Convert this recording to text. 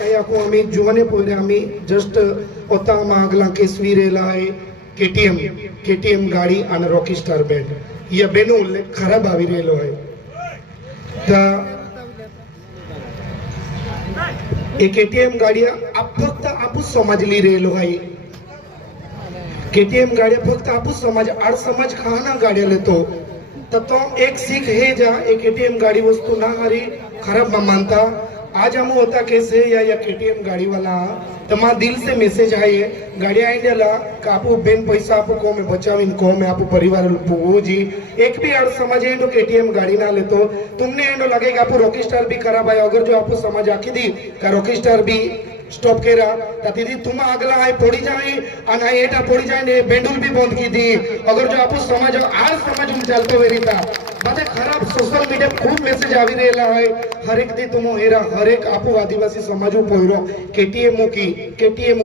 काही आखो आम्ही जुवाने पहिले आम्ही जस्ट होता मागला केसवी रेला आहे केटीएम गाडी आणि रॉकी स्टार बँड या बेनो उल्लेख खराब आवी रेलो आहे तर एक केटीएम गाडी फक्त आपूच समजली रेलो आहे केटीएम गाड्या फक्त आपूच समाज आड समाज खाना गाड्या लेतो तर तो एक सीख है जा एक केटीएम गाड़ी वस्तु ना हरी खराब मानता आज हम होता कैसे या केटीएम गाड़ी वाला तो माँ दिल से मैसेज है ये गाड़ी आइडियाला का आपको बेन पैसा आपको को में बचाविन को में आपको परिवार वो जी एक भी आड़ समझ है तो केटीएम गाड़ी ना ले तो तुमने एंडो लगेगा आपको रॉकी स्टार भी खराब है अगर जो आपको समझ आखी दी का रॉकी स्टार भी स्टॉप केरा ताती तुम आगला आए पड़ी जाए और आए एटा पड़ी जाए ने बेंडुल भी बंद की दी अगर जो आपको समझ आज समझ उन चलते हुए रीता बातें खराब सोशल मीडिया खूब मैसेज आवी रहेला है हर एक दी तुम हेरा हर एक आपको आदिवासी समाज पोइरो केटीएम की केटीएम